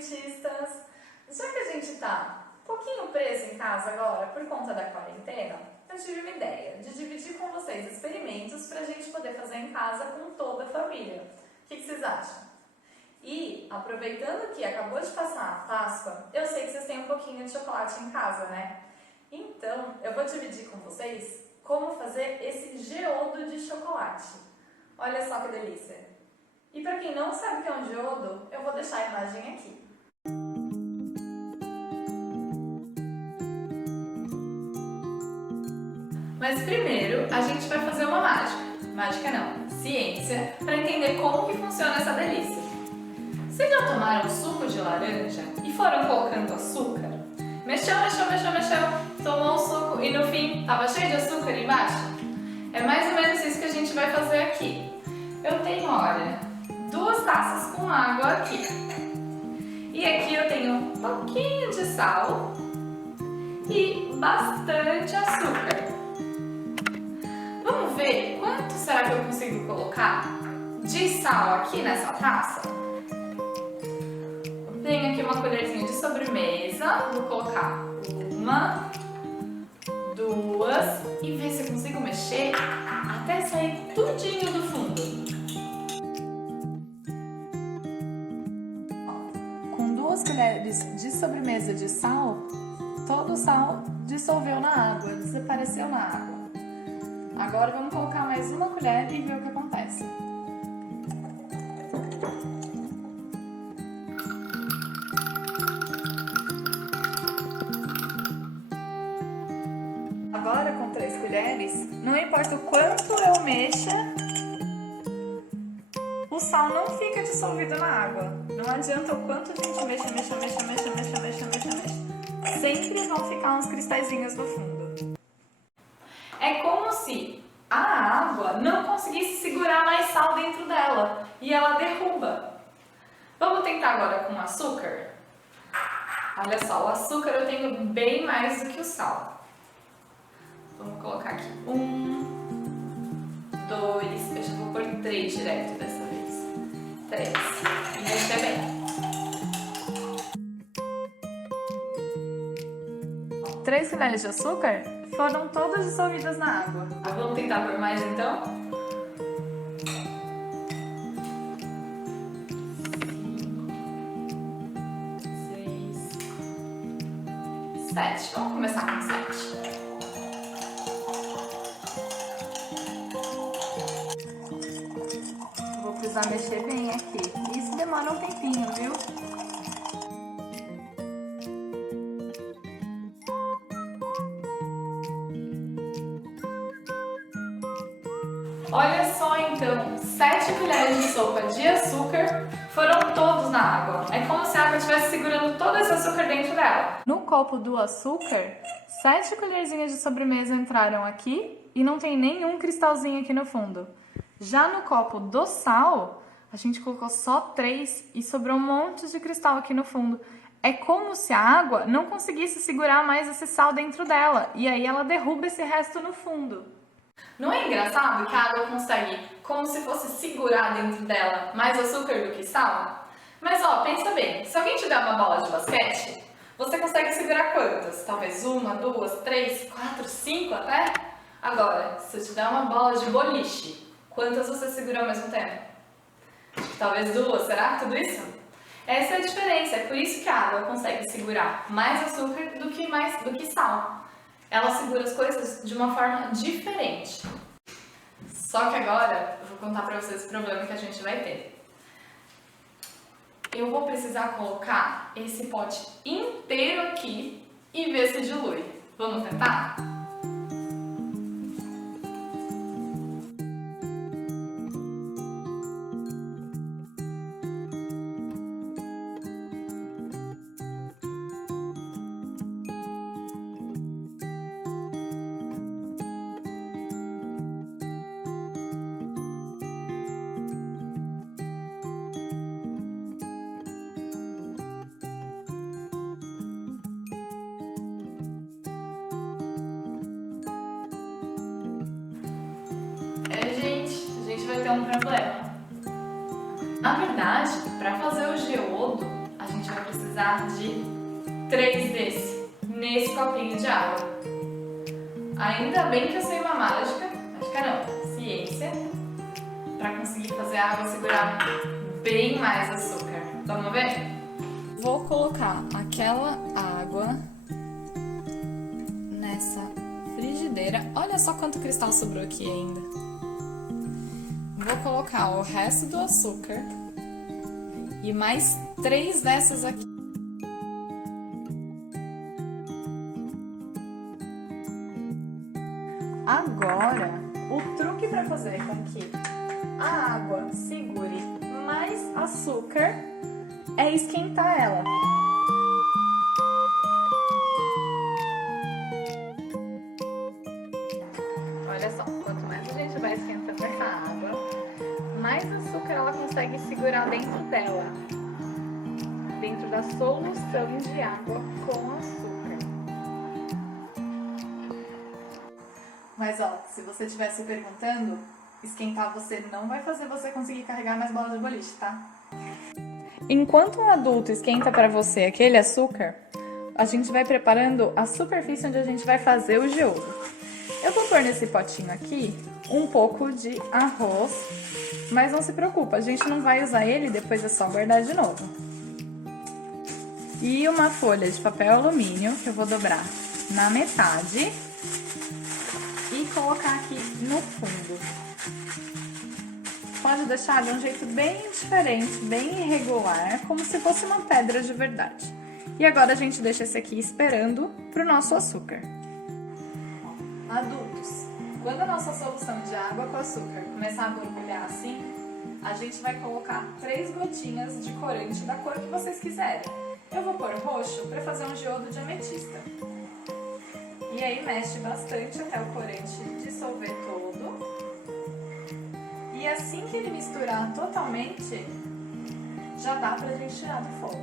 cientistas! Já que a gente tá um pouquinho preso em casa agora por conta da quarentena, eu tive uma ideia de dividir com vocês experimentos pra gente poder fazer em casa com toda a família. O que vocês acham? E, aproveitando que acabou de passar a Páscoa, eu sei que vocês têm um pouquinho de chocolate em casa, né? Então, eu vou dividir com vocês como fazer esse geodo de chocolate. Olha só que delícia! E para quem não sabe o que é um geodo, eu vou deixar a imagem aqui. Mas primeiro, a gente vai fazer uma mágica. Mágica não, ciência, para entender como que funciona essa delícia. Vocês já tomaram suco de laranja e foram colocando açúcar? Mexeu, tomou o suco e no fim estava cheio de açúcar embaixo? É mais ou menos isso que a gente vai fazer aqui. Eu tenho, olha, 2 taças com água aqui. E aqui eu tenho um pouquinho de sal e bastante açúcar. Vamos ver quanto será que eu consigo colocar de sal aqui nessa taça? Eu tenho aqui uma colherzinha de sobremesa, vou colocar 1, 2 e ver se eu consigo mexer até sair tudinho do fundo. Com 2 colheres de sobremesa de sal, todo o sal dissolveu na água, desapareceu na água. Agora vamos colocar mais 1 colher e ver o que acontece. Agora com 3 colheres, não importa o quanto eu mexa, o sal não fica dissolvido na água. Não adianta o quanto a gente mexa. Sempre vão ficar uns cristalzinhos no fundo. É como se a água não conseguisse segurar mais sal dentro dela e ela derruba. Vamos tentar agora com açúcar? Olha só, o açúcar eu tenho bem mais do que o sal. Vamos colocar aqui 1, 2, eu já vou pôr 3 direto dessa vez. 3. E mexer bem. 3 colheres de açúcar foram todas dissolvidas na água. Vamos tentar por mais então? 5, 6, 7. Vamos começar com 7. Vou precisar mexer bem aqui. Isso demora um tempinho, viu? Olha só então, 7 colheres de sopa de açúcar foram todos na água. É como se a água estivesse segurando todo esse açúcar dentro dela. No copo do açúcar, 7 colherzinhas de sobremesa entraram aqui e não tem nenhum cristalzinho aqui no fundo. Já no copo do sal, a gente colocou só 3 e sobrou um monte de cristal aqui no fundo. É como se a água não conseguisse segurar mais esse sal dentro dela e aí ela derruba esse resto no fundo. Não é engraçado que a água consegue, como se fosse segurar dentro dela, mais açúcar do que sal? Mas ó, pensa bem, se alguém te der uma bola de basquete, você consegue segurar quantas? Talvez 1, 2, 3, 4, 5 até? Agora, se eu te der uma bola de boliche, quantas você segura ao mesmo tempo? Talvez 2, será? Tudo isso? Essa é a diferença, é por isso que a água consegue segurar mais açúcar do que sal. Ela segura as coisas de uma forma diferente. Só que agora eu vou contar pra vocês o problema que a gente vai ter. Eu vou precisar colocar esse pote inteiro aqui e ver se dilui. Vamos tentar? vai ter um problema. Na verdade, para fazer o geodo, a gente gente vai precisar de 3 desse, nesse copinho de água. Ainda bem que eu sei uma mágica não, ciência, para conseguir fazer a água segurar bem mais açúcar. Vamos ver? Vou colocar aquela água nessa frigideira. Olha só quanto cristal sobrou aqui ainda. Vou colocar o resto do açúcar e mais 3 dessas aqui. Agora, o truque para fazer com que a água segure mais açúcar é esquentar ela. Olha só, quanto mais a gente vai esquentando essa água, mais açúcar ela consegue segurar dentro dela, dentro da solução de água com açúcar. Mas ó, se você estiver se perguntando, esquentar você não vai fazer você conseguir carregar mais bola de boliche, tá? Enquanto um adulto esquenta para você aquele açúcar, a gente vai preparando a superfície onde a gente vai fazer o geodo. Eu vou pôr nesse potinho aqui um pouco de arroz, mas não se preocupa, a gente não vai usar ele, depois é só guardar de novo. E uma folha de papel alumínio que eu vou dobrar na metade e colocar aqui no fundo. Pode deixar de um jeito bem diferente, bem irregular, como se fosse uma pedra de verdade. E agora a gente deixa esse aqui esperando pro nosso açúcar. Adultos, quando a nossa solução de água com açúcar começar a borbulhar assim, a gente vai colocar 3 gotinhas de corante da cor que vocês quiserem. Eu vou pôr roxo para fazer um geodo de ametista. E aí mexe bastante até o corante dissolver todo. E assim que ele misturar totalmente, já dá pra gente tirar do fogo.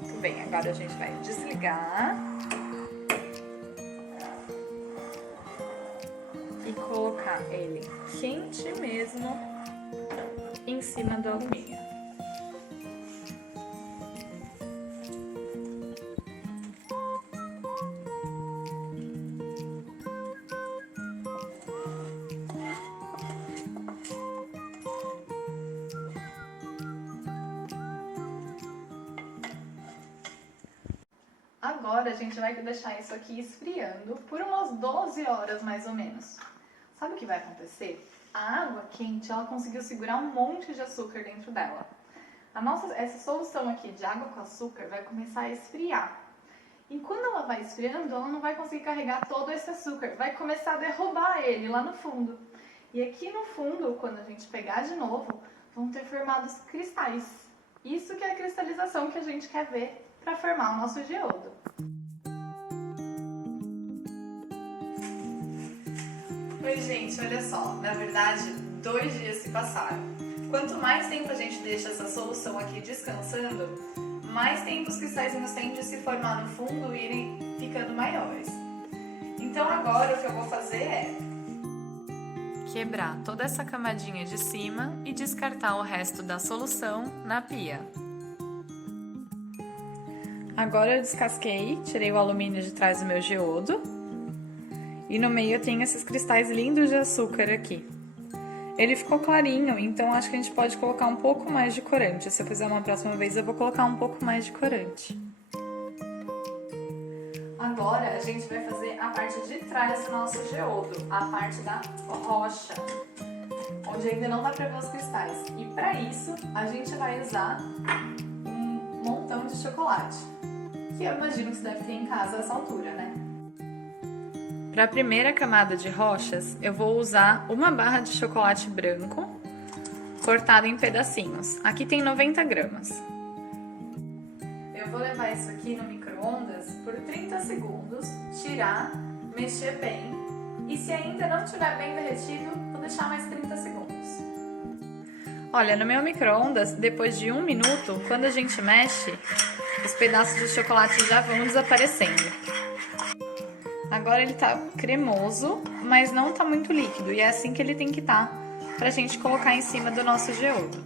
Muito bem, agora a gente vai desligar. E colocar ele quente mesmo em cima do alumínio. Agora a gente vai deixar isso aqui esfriando por umas 12 horas mais ou menos. Sabe o que vai acontecer? A água quente, ela conseguiu segurar um monte de açúcar dentro dela. Essa solução aqui de água com açúcar vai começar a esfriar. E quando ela vai esfriando, ela não vai conseguir carregar todo esse açúcar, vai começar a derrubar ele lá no fundo. E aqui no fundo, quando a gente pegar de novo, vão ter formados cristais. Isso que é a cristalização que a gente quer ver para formar o nosso geodo. Oi gente, olha só, na verdade 2 dias se passaram. Quanto mais tempo a gente deixa essa solução aqui descansando, mais tempo os cristalzinhos têm de se formar no fundo e irem ficando maiores. Então agora o que eu vou fazer é quebrar toda essa camadinha de cima e descartar o resto da solução na pia. Agora eu descasquei, tirei o alumínio de trás do meu geodo e no meio eu tenho esses cristais lindos de açúcar aqui. Ele ficou clarinho, então acho que a gente pode colocar um pouco mais de corante. Se eu fizer uma próxima vez, eu vou colocar um pouco mais de corante. Agora a gente vai fazer a parte de trás do nosso geodo, a parte da rocha, onde ainda não dá pra ver os cristais. E para isso, a gente vai usar um montão de chocolate, que eu imagino que você deve ter em casa a essa altura, né? Para a primeira camada de rochas, eu vou usar uma barra de chocolate branco, cortado em pedacinhos. Aqui tem 90 gramas. Eu vou levar isso aqui no micro-ondas por 30 segundos, tirar, mexer bem. E se ainda não estiver bem derretido, vou deixar mais 30 segundos. Olha, no meu micro-ondas, depois de 1 minuto, quando a gente mexe, os pedaços de chocolate já vão desaparecendo. Agora ele tá cremoso, mas não tá muito líquido, e é assim que ele tem que estar pra gente colocar em cima do nosso geodo.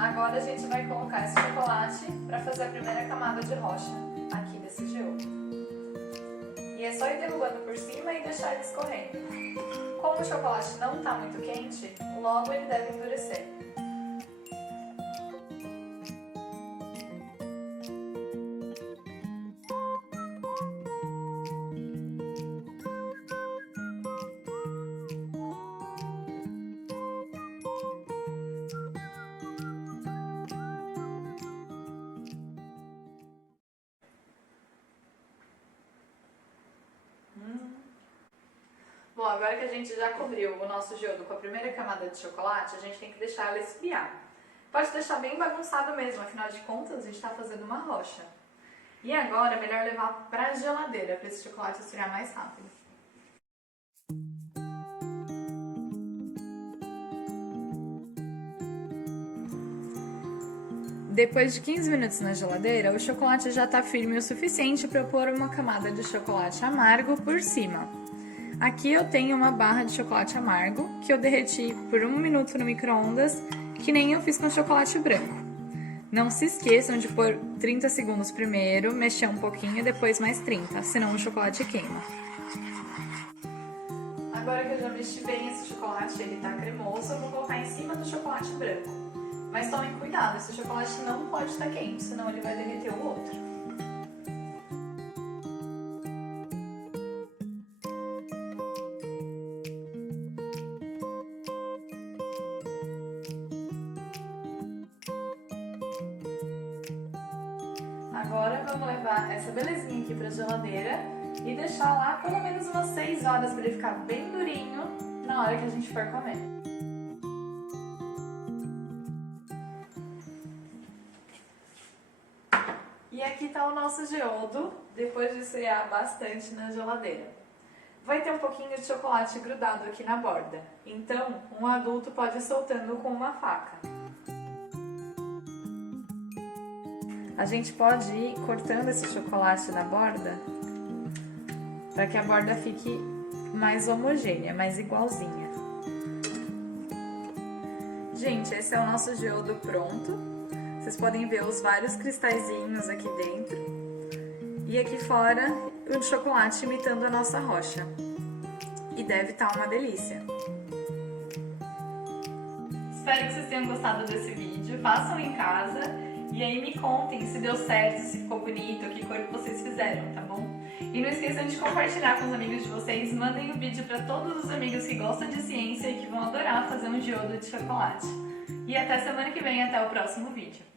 Agora a gente vai colocar esse chocolate para fazer a primeira camada de rocha aqui desse geodo. E é só ir derrubando por cima e deixar ele escorrendo. Como o chocolate não está muito quente, logo ele deve endurecer. Bom, agora que a gente já cobriu o nosso geodo com a primeira camada de chocolate, a gente tem que deixar ela esfriar. Pode deixar bem bagunçado mesmo, afinal de contas a gente está fazendo uma rocha. E agora é melhor levar para a geladeira para esse chocolate esfriar mais rápido. Depois de 15 minutos na geladeira, o chocolate já está firme o suficiente para eu pôr uma camada de chocolate amargo por cima. Aqui eu tenho uma barra de chocolate amargo que eu derreti por 1 minuto no micro-ondas, que nem eu fiz com chocolate branco. Não se esqueçam de pôr 30 segundos primeiro, mexer um pouquinho e depois mais 30, senão o chocolate queima. Agora que eu já mexi bem esse chocolate, ele tá cremoso, eu vou colocar em cima do chocolate branco. Mas tomem cuidado, esse chocolate não pode estar quente, senão ele vai derreter o outro. Agora vamos levar essa belezinha aqui para a geladeira e deixar lá pelo menos umas 6 horas para ele ficar bem durinho na hora que a gente for comer. E aqui está o nosso geodo, depois de esfriar bastante na geladeira. Vai ter um pouquinho de chocolate grudado aqui na borda, então um adulto pode ir soltando com uma faca. A gente pode ir cortando esse chocolate na borda para que a borda fique mais homogênea, mais igualzinha. Gente, esse é o nosso geodo pronto. Vocês podem ver os vários cristalzinhos aqui dentro. E aqui fora o chocolate imitando a nossa rocha. E deve estar uma delícia. Espero que vocês tenham gostado desse vídeo. Façam em casa. E aí me contem se deu certo, se ficou bonito, que cor que vocês fizeram, tá bom? E não esqueçam de compartilhar com os amigos de vocês, mandem o vídeo para todos os amigos que gostam de ciência e que vão adorar fazer um geodo de chocolate. E até semana que vem, até o próximo vídeo.